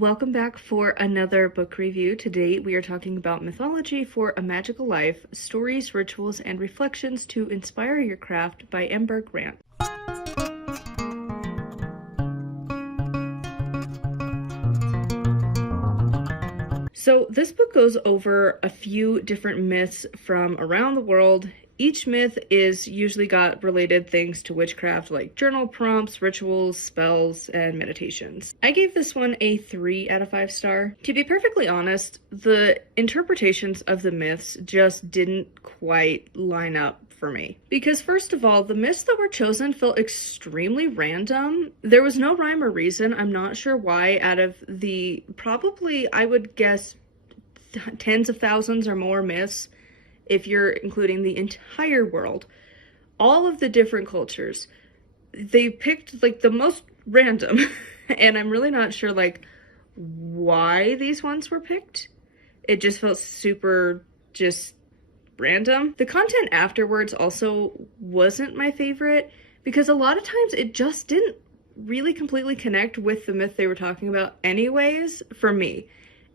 Welcome back for another book review. Today we are talking about Mythology for a Magical Life, Stories, Rituals, and Reflections to Inspire Your Craft by Ember Grant. So this book goes over a few different myths from around the world. Each myth is usually got related things to witchcraft, like journal prompts, rituals, spells, and meditations. I gave this one a 3 out of 5 star. To be perfectly honest, the interpretations of the myths just didn't quite line up for me. Because first of all, the myths that were chosen felt extremely random. There was no rhyme or reason. I'm not sure why. Out of the probably, I would guess, tens of thousands or more myths, if you're including the entire world, all of the different cultures, they picked like the most random. And I'm really not sure like why these ones were picked. It just felt super just random. The content afterwards also wasn't my favorite because a lot of times it just didn't really completely connect with the myth they were talking about anyways for me.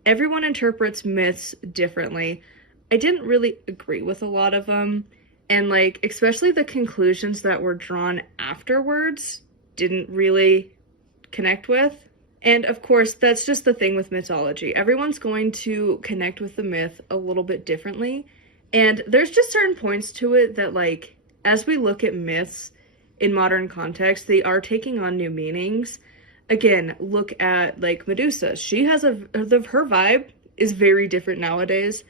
Everyone interprets myths differently. I didn't really agree with a lot of them, and like especially the conclusions that were drawn afterwards didn't really connect with. And of course, that's just the thing with mythology. Everyone's going to connect with the myth a little bit differently, and there's just certain points to it that, like, as we look at myths in modern context, they are taking on new meanings. Again, look at like Medusa. She has her vibe is very different nowadays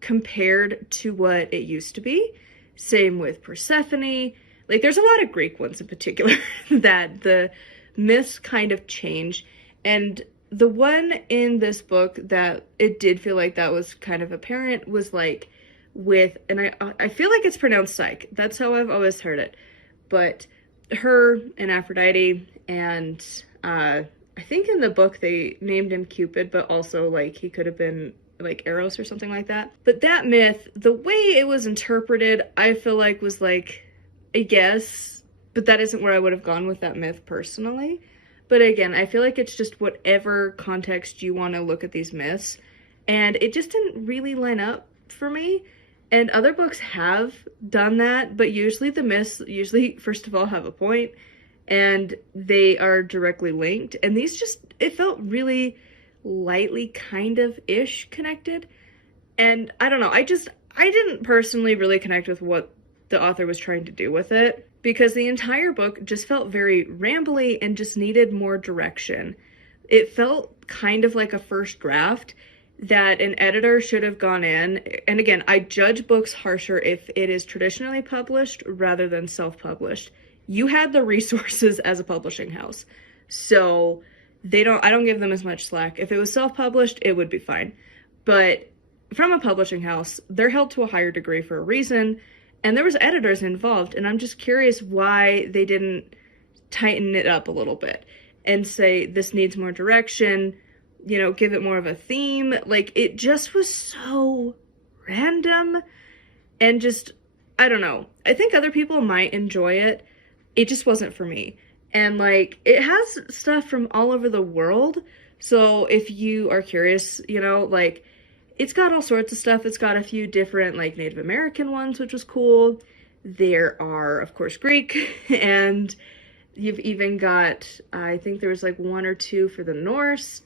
compared to what it used to be. Same with Persephone. Like, there's a lot of Greek ones in particular that the myths kind of change. And the one in this book that it did feel like that was kind of apparent was like with, and I feel like it's pronounced Psyche. That's how I've always heard it. But her and Aphrodite, and I think in the book they named him Cupid, but also like he could have been like Eros or something like that. But that myth, the way it was interpreted, I feel like was like a guess, but that isn't where I would have gone with that myth personally. But again, I feel like it's just whatever context you want to look at these myths, and it just didn't really line up for me. And other books have done that, but usually the myths first of all have a point and they are directly linked, and these just, it felt really lightly kind of ish connected. And I don't know, I didn't personally really connect with what the author was trying to do with it, because the entire book just felt very rambly and just needed more direction. It felt kind of like a first draft that an editor should have gone in, and again, I judge books harsher if it is traditionally published rather than self-published. You had the resources as a publishing house, so I don't give them as much slack. If it was self-published, it would be fine. But from a publishing house, they're held to a higher degree for a reason, and there was editors involved, and I'm just curious why they didn't tighten it up a little bit and say, this needs more direction, you know, give it more of a theme. Like, it just was so random, and just, I don't know. I think other people might enjoy it. It just wasn't for me. And like, it has stuff from all over the world, so if you are curious, you know, like, it's got all sorts of stuff. It's got a few different like Native American ones, which was cool. There are of course Greek, and you've even got, I think there was like 1 or 2 for the Norse.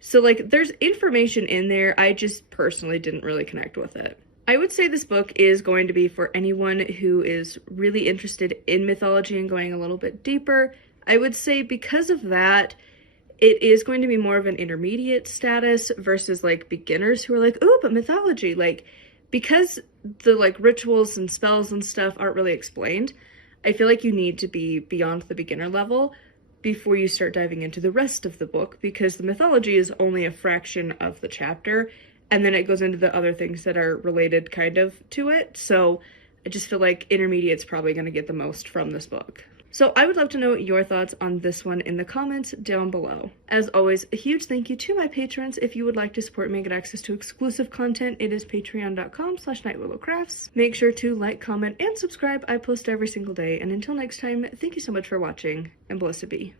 So like, there's information in there. I just personally didn't really connect with it. I would say this book is going to be for anyone who is really interested in mythology and going a little bit deeper. I would say because of that, it is going to be more of an intermediate status versus like beginners who are like, oh, but mythology, like, because the like rituals and spells and stuff aren't really explained, I feel like you need to be beyond the beginner level before you start diving into the rest of the book, because the mythology is only a fraction of the chapter, and then it goes into the other things that are related kind of to it. So I just feel like intermediate's probably going to get the most from this book. So I would love to know your thoughts on this one in the comments down below. As always, a huge thank you to my patrons. If you would like to support me and get access to exclusive content, it is patreon.com/nightwillowcrafts. Make sure to like, comment, and subscribe. I post every single day. And until next time, thank you so much for watching, and blessed be.